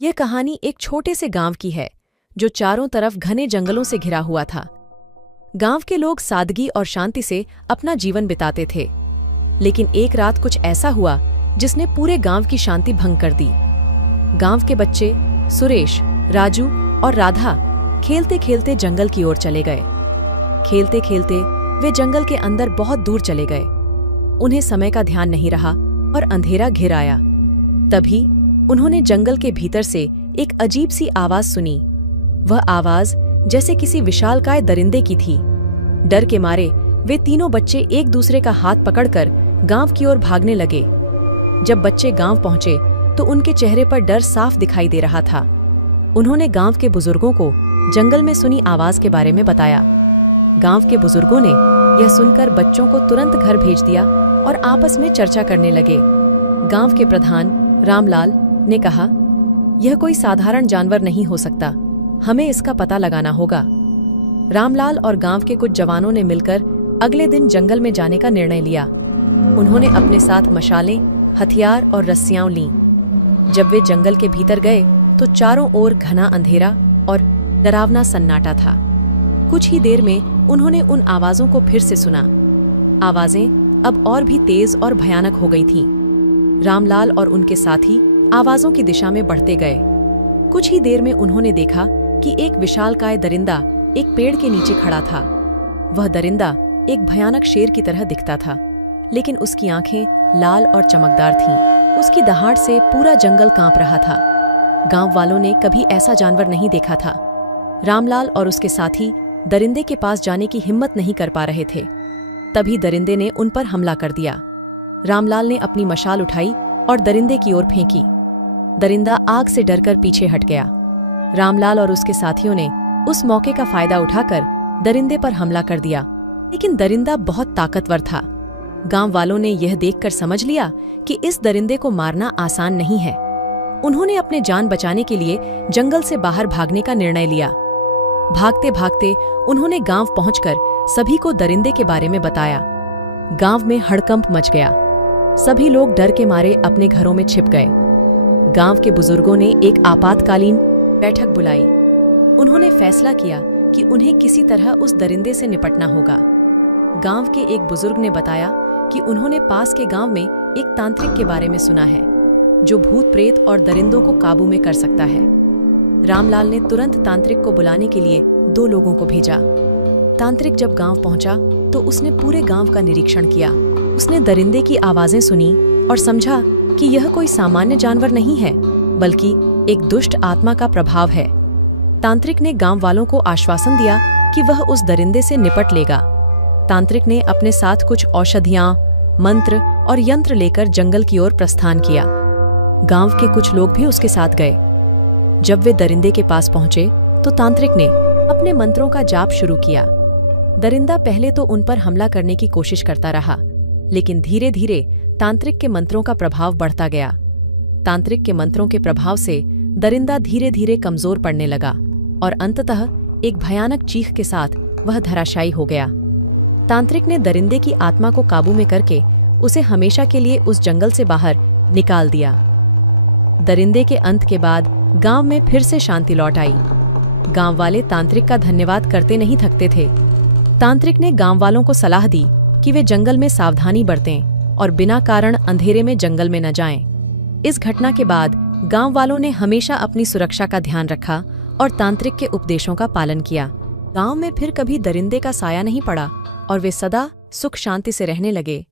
यह कहानी एक छोटे से गांव की है जो चारों तरफ घने जंगलों से घिरा हुआ था। गांव के लोग सादगी और शांति से अपना जीवन बिताते थे, लेकिन एक रात कुछ ऐसा हुआ जिसने पूरे गांव की शांति भंग कर दी। गांव के बच्चे सुरेश, राजू और राधा खेलते खेलते जंगल की ओर चले गए। खेलते खेलते वे जंगल के अंदर बहुत दूर चले गए। उन्हें समय का ध्यान नहीं रहा और अंधेरा घिर आया। तभी उन्होंने जंगल के भीतर से एक अजीब सी आवाज सुनी। वह आवाज जैसे किसी विशालकाय दरिंदे की थी। डर के मारे वे तीनों बच्चे एक दूसरे का हाथ पकड़कर गांव की ओर भागने लगे। जब बच्चे गांव पहुंचे तो उनके चेहरे पर डर साफ दिखाई दे रहा था। उन्होंने गांव के बुजुर्गों को जंगल में सुनी आवाज के बारे में बताया। गांव के बुजुर्गों ने यह सुनकर बच्चों को तुरंत घर भेज दिया और आपस में चर्चा करने लगे। गांव के प्रधान रामलाल ने कहा, यह कोई साधारण जानवर नहीं हो सकता, हमें इसका पता लगाना होगा। रामलाल और गांव के कुछ जवानों ने मिलकर अगले दिन जंगल में जाने का निर्णय लिया। उन्होंने अपने साथ मशालें, हथियार और रस्सियां लीं। जब वे जंगल के भीतर गए तो चारों ओर घना अंधेरा और डरावना सन्नाटा था। कुछ ही देर में उन्होंने उन आवाजों को फिर से सुना। आवाजें अब और भी तेज और भयानक हो गई थीं। रामलाल और उनके साथी आवाजों की दिशा में बढ़ते गए। कुछ ही देर में उन्होंने देखा कि एक विशालकाय दरिंदा एक पेड़ के नीचे खड़ा था। वह दरिंदा एक भयानक शेर की तरह दिखता था, लेकिन उसकी आंखें लाल और चमकदार थीं। उसकी दहाड़ से पूरा जंगल कांप रहा था। गांव वालों ने कभी ऐसा जानवर नहीं देखा था। रामलाल और उसके साथी दरिंदे के पास जाने की हिम्मत नहीं कर पा रहे थे। तभी दरिंदे ने उन पर हमला कर दिया। रामलाल ने अपनी मशाल उठाई और दरिंदे की ओर फेंकी। दरिंदा आग से डरकर पीछे हट गया। रामलाल और उसके साथियों ने उस मौके का फायदा उठाकर दरिंदे पर हमला कर दिया, लेकिन दरिंदा बहुत ताकतवर था। गांव वालों ने यह देखकर समझ लिया कि इस दरिंदे को मारना आसान नहीं है। उन्होंने अपने जान बचाने के लिए जंगल से बाहर भागने का निर्णय लिया। भागते भागते उन्होंने गांव पहुंचकर सभी को दरिंदे के बारे में बताया। गांव में हड़कंप मच गया। सभी लोग डर के मारे अपने घरों में छिप गए। गांव के बुजुर्गों ने एक आपातकालीन बैठक बुलाई। उन्होंने फैसला किया कि उन्हें किसी तरह उस दरिंदे से निपटना होगा। गांव के एक बुजुर्ग ने बताया कि उन्होंने पास के गांव में एक तांत्रिक के बारे में सुना है जो भूत प्रेत और दरिंदों को काबू में कर सकता है। रामलाल ने तुरंत तांत्रिक को बुलाने के लिए 2 लोगों को भेजा। तांत्रिक जब गांव पहुंचा तो उसने पूरे गांव का निरीक्षण किया। उसने दरिंदे की आवाजें सुनी और समझा कि यह कोई सामान्य जानवर नहीं है, बल्कि एक दुष्ट आत्मा का प्रभाव है। तांत्रिक ने गांव वालों को आश्वासन दिया कि वह उस दरिंदे से निपट लेगा। तांत्रिक ने अपने साथ कुछ औषधियां, मंत्र और यंत्र लेकर जंगल की ओर प्रस्थान किया। गांव के कुछ लोग भी उसके साथ गए। जब वे दरिंदे के पास पहुंचे तो तांत्रिक ने अपने मंत्रों का जाप शुरू किया। दरिंदा पहले तो उन पर हमला करने की कोशिश करता रहा, लेकिन धीरे धीरे तांत्रिक के मंत्रों का प्रभाव बढ़ता गया। तांत्रिक के मंत्रों के प्रभाव से दरिंदा धीरे धीरे कमजोर पड़ने लगा और अंततः एक भयानक चीख के साथ वह धराशायी हो गया। तांत्रिक ने दरिंदे की आत्मा को काबू में करके उसे हमेशा के लिए उस जंगल से बाहर निकाल दिया। दरिंदे के अंत के बाद गांव में फिर से शांति लौट आई। गांव वाले तांत्रिक का धन्यवाद करते नहीं थकते थे। तांत्रिक ने गांव वालों को सलाह दी कि वे जंगल में सावधानी बरतें और बिना कारण अंधेरे में जंगल में न जाएं। इस घटना के बाद गांव वालों ने हमेशा अपनी सुरक्षा का ध्यान रखा और तांत्रिक के उपदेशों का पालन किया। गांव में फिर कभी दरिंदे का साया नहीं पड़ा और वे सदा सुख शांति से रहने लगे।